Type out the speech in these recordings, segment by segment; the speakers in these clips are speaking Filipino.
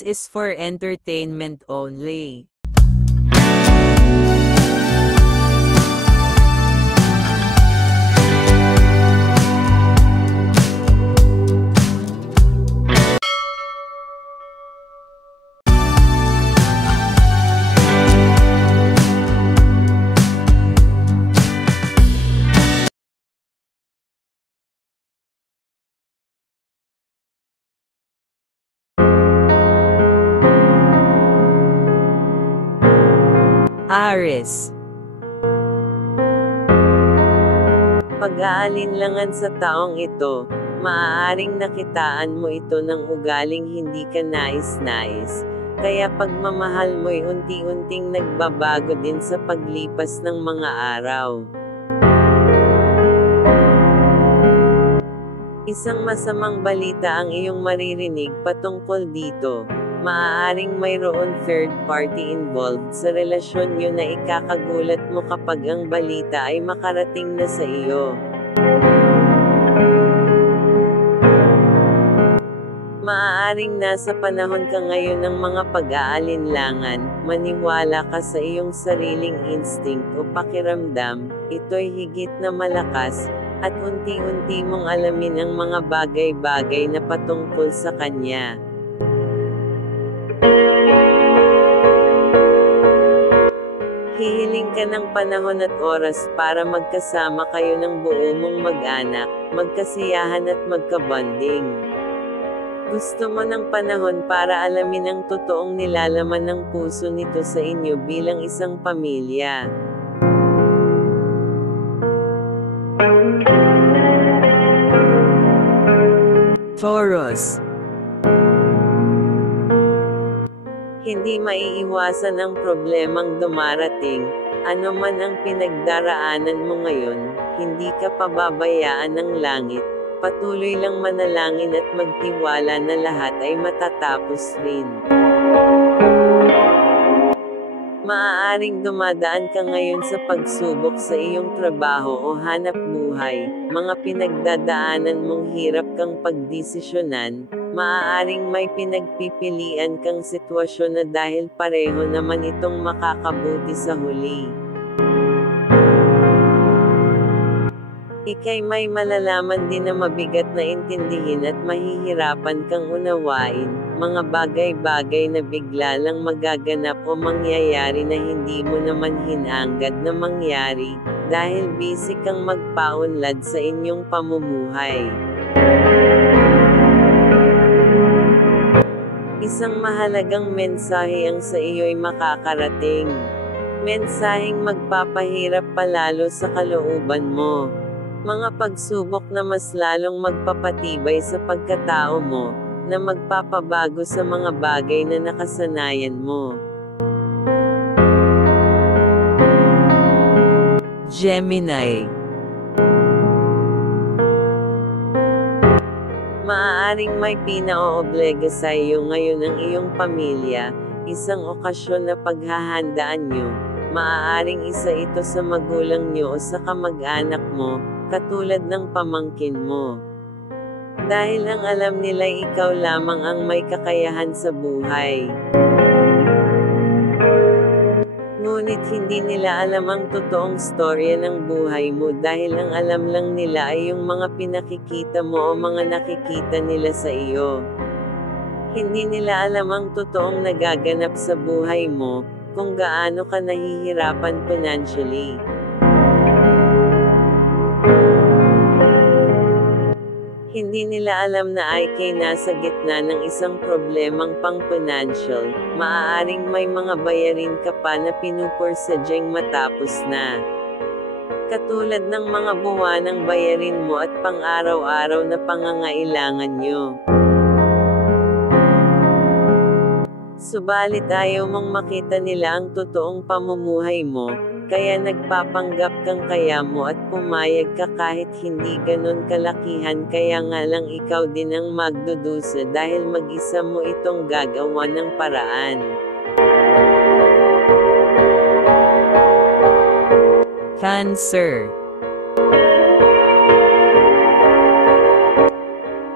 This is for entertainment only. Aries. Pag-aalinlangan sa taong ito, maaaring nakitaan mo ito ng ugaling hindi ka nais-nais, kaya pagmamahal mo'y unti-unting nagbabago din sa paglipas ng mga araw. Isang masamang balita ang iyong maririnig patungkol dito. Maaaring mayroon third party involved sa relasyon nyo na ikakagulat mo kapag ang balita ay makarating na sa iyo. Maaaring nasa panahon ka ngayon ng mga pag-aalinlangan, maniwala ka sa iyong sariling instinct o pakiramdam, ito'y higit na malakas, at unti-unti mong alamin ang mga bagay-bagay na patungkol sa kanya. Hihiling ka ng panahon at oras para magkasama kayo ng buo mong mag-anak, magkasiyahan at magkabonding. Gusto mo ng panahon para alamin ang totoong nilalaman ng puso nito sa inyo bilang isang pamilya. Taurus. Hindi maiiwasan ang problemang dumarating, ano man ang pinagdaraanan mo ngayon, hindi ka pababayaan ng langit, patuloy lang manalangin at magtiwala na lahat ay matatapos rin. Maaaring dumadaan ka ngayon sa pagsubok sa iyong trabaho o hanap buhay, mga pinagdadaanan mong hirap kang pagdesisyonan, maaaring may pinagpipilian kang sitwasyon na dahil pareho naman itong makakabuti sa huli. Ika'y may malalaman din na mabigat na intindihin at mahihirapan kang unawain, mga bagay-bagay na bigla lang magaganap o mangyayari na hindi mo naman hinangad na mangyari, dahil busy kang magpaunlad sa inyong pamumuhay. Isang mahalagang mensahe ang sa iyo'y makakarating. Mensaheng magpapahirap palalo sa kalooban mo. Mga pagsubok na mas lalong magpapatibay sa pagkatao mo, na magpapabago sa mga bagay na nakasanayan mo. Gemini. Maaaring may pinaoobliga sa iyo ngayon ang iyong pamilya, isang okasyon na paghahandaan nyo, maaaring isa ito sa magulang nyo o sa kamag-anak mo, katulad ng pamangkin mo. Dahil ang alam nila ikaw lamang ang may kakayahan sa buhay. Ngunit hindi nila alam ang totoong storya ng buhay mo dahil ang alam lang nila ay yung mga pinakikita mo o mga nakikita nila sa iyo. Hindi nila alam ang totoong nagaganap sa buhay mo, kung gaano ka nahihirapan financially. Hindi nila alam na ika'y nasa gitna ng isang problemang pang-financial, maaaring may mga bayarin ka pa na pinupursadyeng matapos na. Katulad ng mga buwanang bayarin mo at pang-araw-araw na pangangailangan nyo. Subalit ayaw mong makita nila ang totoong pamumuhay mo, kaya nagpapanggap kang kaya mo at pumayag ka kahit hindi ganon kalakihan, kaya nga lang ikaw din ang magdudusa dahil mag-isa mo itong gagawa ng paraan. Cancer.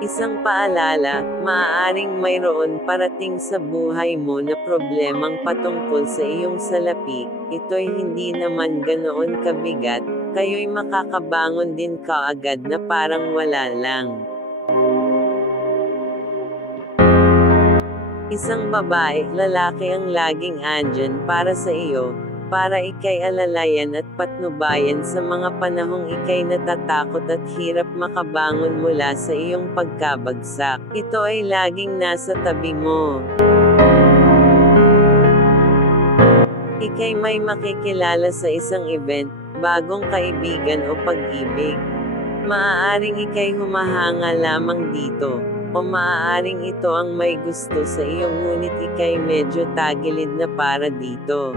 Isang paalala, maaaring mayroon parating sa buhay mo na problemang patungkol sa iyong salapi, ito'y hindi naman ganoon kabigat, kayo'y makakabangon din kaagad na parang wala lang. Isang babae, lalaki ang laging andyan para sa iyo, para ikay alalayan at patnubayan sa mga panahong ikay natatakot at hirap makabangon mula sa iyong pagkabagsak. Ito ay laging nasa tabi mo. Ikay may makikilala sa isang event, bagong kaibigan o pag-ibig. Maaaring ikay humahanga lamang dito, o maaaring ito ang may gusto sa iyo ngunit ikay medyo tagilid na para dito.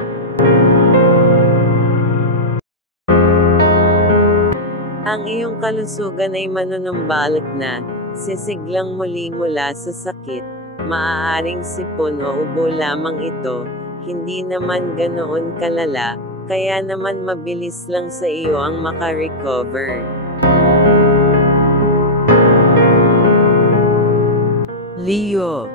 Ang iyong kalusugan ay manunumbalik na, sisiglang muli mula sa sakit, maaaring sipon o ubo lamang ito, hindi naman ganoon kalala, kaya naman mabilis lang sa iyo ang makarecover. Leo.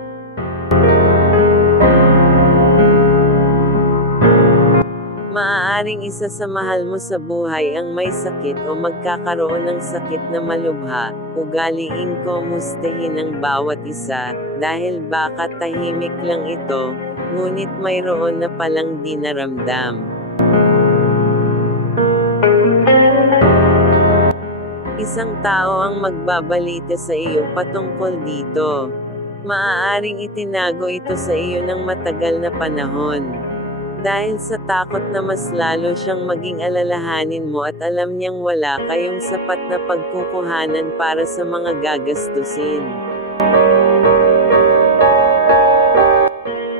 Maaaring isa sa mahal mo sa buhay ang may sakit o magkakaroon ng sakit na malubha, ugaliing kumustahin ang bawat isa, dahil baka tahimik lang ito, ngunit mayroon na palang di naramdam. Isang tao ang magbabalita sa iyo patungkol dito. Maaaring itinago ito sa iyo ng matagal na panahon. Dahil sa takot na mas lalo siyang maging alalahanin mo at alam niyang wala kayong sapat na pagkukuhanan para sa mga gagastusin.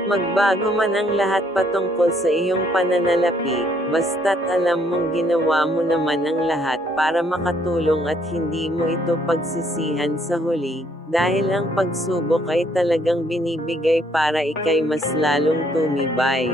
Magbago man ang lahat patungkol sa iyong pananalapi, basta't alam mong ginawa mo naman ang lahat para makatulong at hindi mo ito pagsisihan sa huli, dahil ang pagsubok ay talagang binibigay para ikay mas lalong tumibay.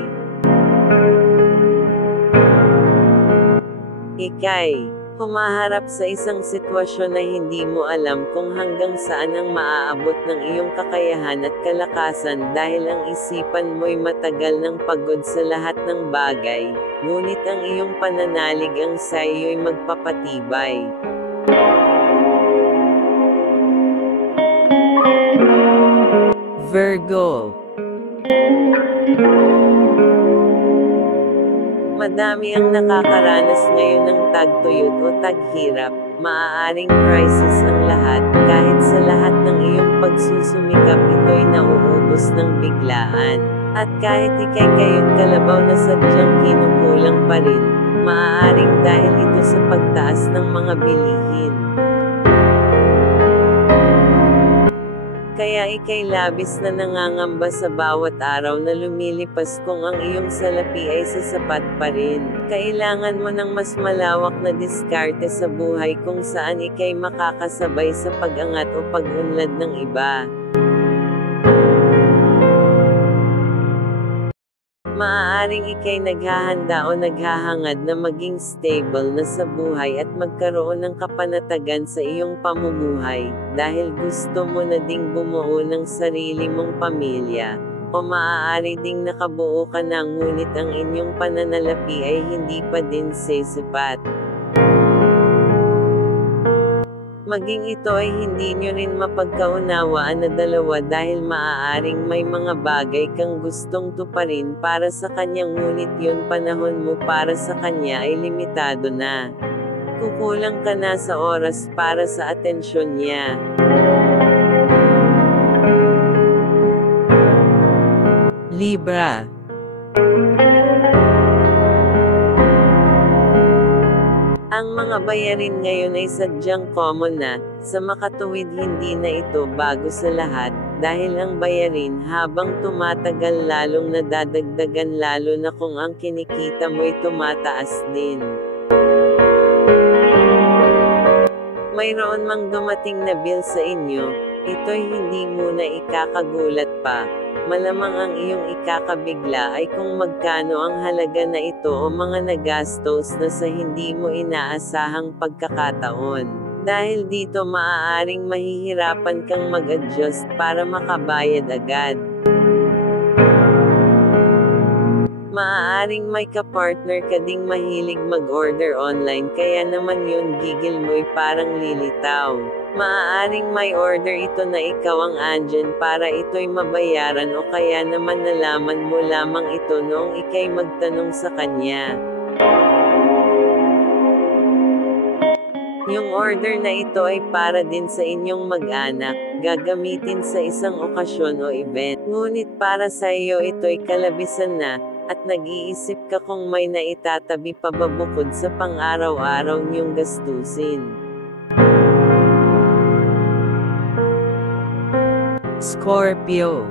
Ikay, humaharap sa isang sitwasyon na hindi mo alam kung hanggang saan ang maaabot ng iyong kakayahan at kalakasan dahil ang isipan mo'y matagal ng pagod sa lahat ng bagay, ngunit ang iyong pananalig ang sa iyo'y magpapatibay. Virgo. Madami ang nakakaranas ngayon ng tagtuyot o taghirap, maaaring crisis ang lahat, kahit sa lahat ng iyong pagsusumikap ito'y nauubos ng biglaan. At kahit ikay kayo't kalabaw na sadyang kinukulang pa rin, maaaring dahil ito sa pagtaas ng mga bilihin. Kaya ikay labis na nangangamba sa bawat araw na lumilipas kung ang iyong salapi ay sasapat pa rin. Kailangan mo ng mas malawak na diskarte sa buhay kung saan ikay makakasabay sa pag-angat o pag-unlad ng iba. Maaaring ikay naghahanda o naghahangad na maging stable na sa buhay at magkaroon ng kapanatagan sa iyong pamumuhay, dahil gusto mo na ding bumuo ng sarili mong pamilya, o maaari ding nakabuo ka na ngunit ang inyong pananalapi ay hindi pa din sapat. Maging ito ay hindi nyo rin mapagkaunawaan na dalawa dahil maaaring may mga bagay kang gustong tuparin para sa kanya ngunit yun panahon mo para sa kanya ay limitado na. Kukulang ka na sa oras para sa atensyon niya. Libra. Ang mga bayarin ngayon ay sadyang common na, sa makatuwid hindi na ito bago sa lahat, dahil ang bayarin habang tumatagal lalong nadadagdagan lalo na kung ang kinikita mo'y tumataas din. Mayroon mang dumating na bill sa inyo, ito'y hindi muna ikakagulat pa. Malamang ang iyong ikakabigla ay kung magkano ang halaga na ito o mga nagastos na sa hindi mo inaasahang pagkakataon. Dahil dito maaaring mahihirapan kang mag-adjust para makabayad agad. Maaaring may kapartner ka ding mahilig mag-order online kaya naman yung gigil mo'y parang lilitaw. Maaaring may order ito na ikaw ang andyan para ito'y mabayaran o kaya naman nalaman mo lamang ito noong ika'y magtanong sa kanya. Yung order na ito ay para din sa inyong mag-anak, gagamitin sa isang okasyon o event. Ngunit para sa iyo ito'y kalabisan na, at nag-iisip ka kung may naitatabi pa ba bukod sa pang-araw-araw niyong gastusin. Scorpio.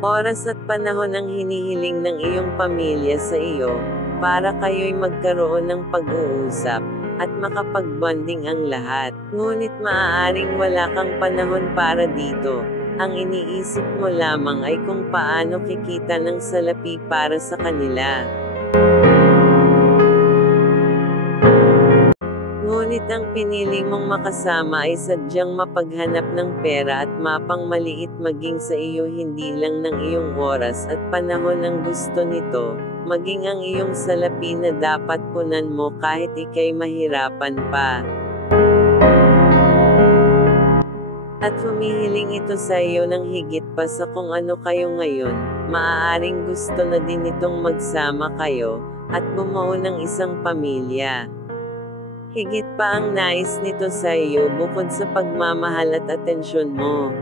Oras at panahon ang hinihiling ng iyong pamilya sa iyo, para kayo'y magkaroon ng pag-uusap, at makapag-bonding ang lahat. Ngunit maaaring wala kang panahon para dito. Ang iniisip mo lamang ay kung paano kikita ng salapi para sa kanila. Ngunit ang pinili mong makasama ay sadyang mapaghanap ng pera at mapang maliit maging sa iyo hindi lang ng iyong oras at panahon ang gusto nito, maging ang iyong salapi na dapat punan mo kahit ika'y mahirapan pa. At humihiling ito sa iyo ng higit pa sa kung ano kayo ngayon, maaaring gusto na din itong magsama kayo, at bumuo ng isang pamilya. Higit pa ang nais nito sa iyo bukod sa pagmamahal at atensyon mo.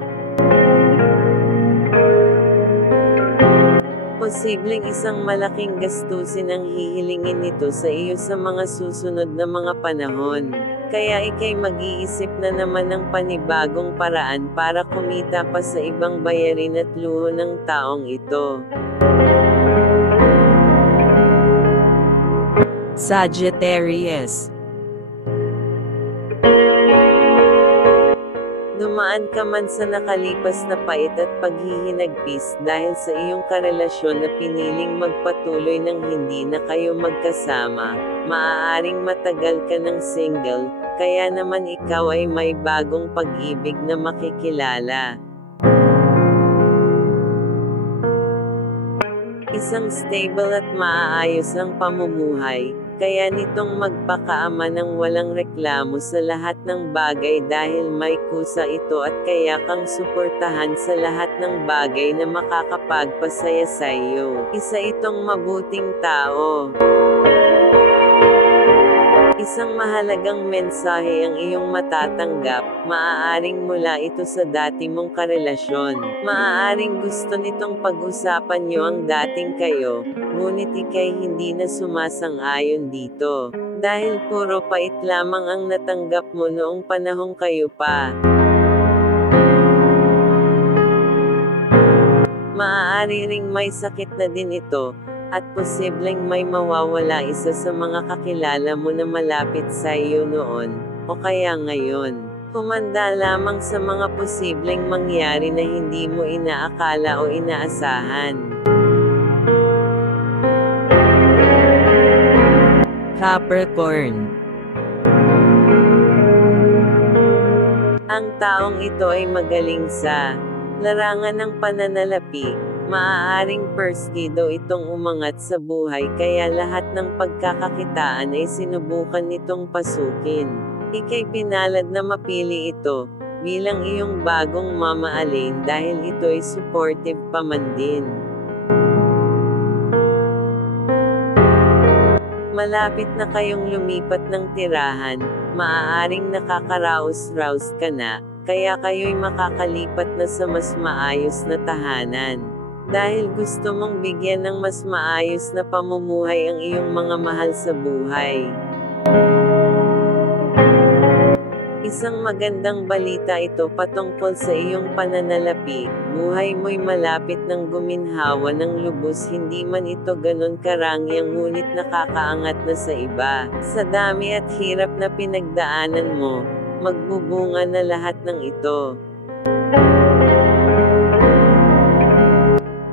Posibleng isang malaking gastusin ang hihilingin nito sa iyo sa mga susunod na mga panahon. Kaya ika'y mag-iisip na naman ng panibagong paraan para kumita pa sa ibang bayarin at luho ng taong ito. Sagittarius. Dumaan ka man sa nakalipas na pait at paghihinagpis dahil sa iyong karelasyon na piniling magpatuloy ng hindi na kayo magkasama, maaaring matagal ka ng single, kaya naman ikaw ay may bagong pag-ibig na makikilala. Isang stable at maaayos ang pamumuhay, kaya nitong magpakaama ng walang reklamo sa lahat ng bagay dahil may kusa ito at kaya kang suportahan sa lahat ng bagay na makakapagpasaya sa iyo. Isa itong mabuting tao. Isang mahalagang mensahe ang iyong matatanggap, maaaring mula ito sa dati mong karelasyon. Maaaring gusto nitong pag-usapan niyo ang dating kayo, ngunit ika'y hindi na sumasang-ayon dito. Dahil puro pait lamang ang natanggap mo noong panahong kayo pa. Maaari ring may sakit na din ito, at posibleng may mawawala isa sa mga kakilala mo na malapit sa iyo noon, o kaya ngayon. Humanda lamang sa mga posibleng mangyari na hindi mo inaakala o inaasahan. Capricorn. Ang taong ito ay magaling sa larangan ng pananalapi. Maaaring perskido itong umangat sa buhay kaya lahat ng pagkakakitaan ay sinubukan nitong pasukin. Ika'y pinalad na mapili ito, bilang iyong bagong mamaalin dahil ito'y supportive pa man din. Malapit na kayong lumipat ng tirahan, maaaring nakakaraos-raos ka na, kaya kayo'y makakalipat na sa mas maayos na tahanan. Dahil gusto mong bigyan ng mas maayos na pamumuhay ang iyong mga mahal sa buhay. Isang magandang balita ito patungkol sa iyong pananalapi, buhay mo'y malapit ng guminhawa ng lubos hindi man ito ganon karangyang ngunit nakakaangat na sa iba. Sa dami at hirap na pinagdaanan mo, magbubunga na lahat ng ito.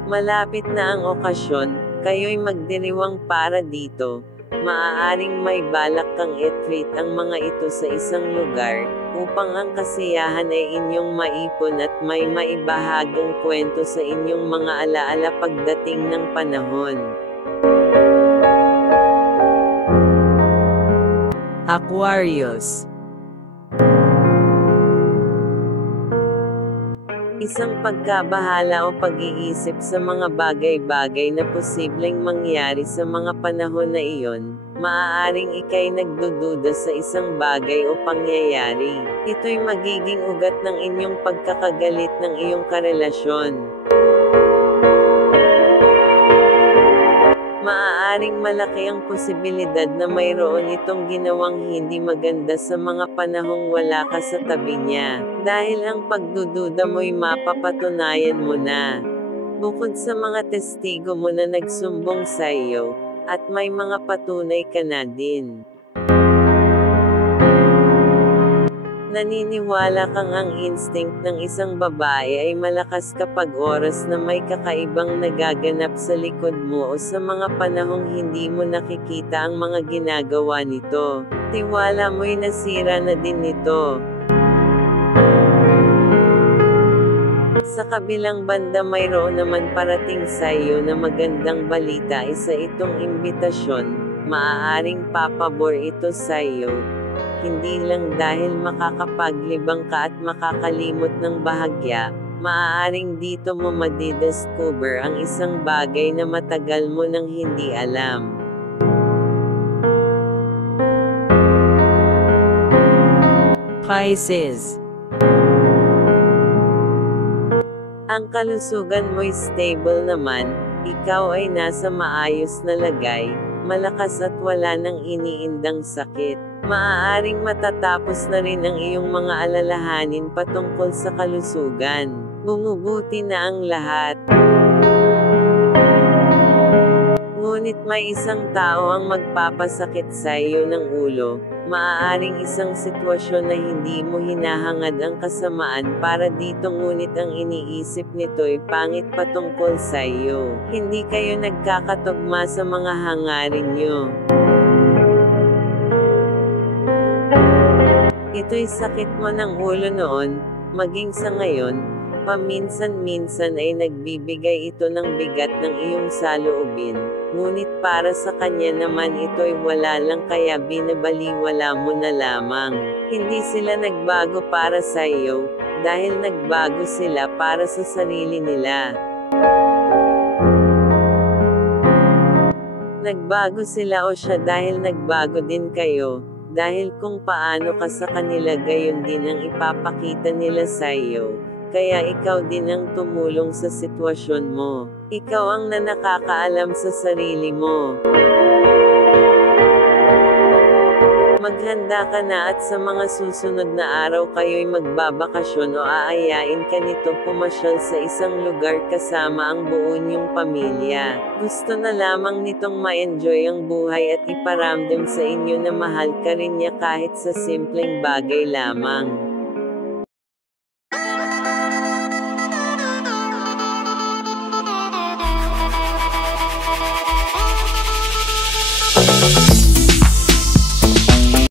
Malapit na ang okasyon, kayo'y magdiriwang para dito, Maaaring may balak kang i-treat ang mga ito sa isang lugar, upang ang kasiyahan ay inyong maipon at may maibahagang kwento sa inyong mga alaala pagdating ng panahon. Aquarius. Isang pagkabahala o pag-iisip sa mga bagay-bagay na posibleng mangyari sa mga panahon na iyon. Maaaring ika'y nagdududa sa isang bagay o pangyayari. Ito'y magiging ugat ng inyong pagkakagalit ng iyong karelasyon. Maaaring malaki ang posibilidad na mayroon itong ginawang hindi maganda sa mga panahong wala ka sa tabi niya, dahil ang pagdududa mo'y mapapatunayan mo na. Bukod sa mga testigo mo na nagsumbong sa iyo, at may mga patunay ka na din. Naniniwala kang ang instinct ng isang babae ay malakas kapag oras na may kakaibang nagaganap sa likod mo o sa mga panahong hindi mo nakikita ang mga ginagawa nito. Tiwala mo'y nasira na din nito. Sa kabilang banda mayroon naman parating sa iyo na magandang balita. Isa itong imbitasyon, maaaring papabor ito sa iyo. Hindi lang dahil makakapaglibang ka at makakalimot ng bahagya, maaaring dito mo madidiscover ang isang bagay na matagal mo nang hindi alam. Pisces. Ang kalusugan mo'y stable naman, ikaw ay nasa maayos na lagay, malakas at wala nang iniindang sakit. Maaaring matatapos na rin ang iyong mga alalahanin patungkol sa kalusugan. Bumubuti na ang lahat. Ngunit may isang tao ang magpapasakit sa iyo ng ulo. Maaaring isang sitwasyon na hindi mo hinahangad ang kasamaan para dito, ngunit ang iniisip nito'y pangit patungkol sa iyo. Hindi kayo nagkakatugma sa mga hangarin niyo. Ito'y sakit mo ng ulo noon, maging sa ngayon, paminsan-minsan ay nagbibigay ito ng bigat ng iyong saloobin, ngunit para sa kanya naman ito'y wala lang, kaya binabaliwala mo na lamang. Hindi sila nagbago para sa iyo, dahil nagbago sila para sa sarili nila. Nagbago sila o siya dahil nagbago din kayo. Dahil kung paano ka sa kanila, gayon din ang ipapakita nila sa iyo. Kaya ikaw din ang tumulong sa sitwasyon mo. Ikaw ang nakakaalam sa sarili mo. Maghanda ka na at sa mga susunod na araw kayo'y magbabakasyon o aayain ka nito pumasyal sa isang lugar kasama ang buo niyong pamilya. Gusto na lamang nitong ma-enjoy ang buhay at iparamdam sa inyo na mahal ka rin niya kahit sa simpleng bagay lamang.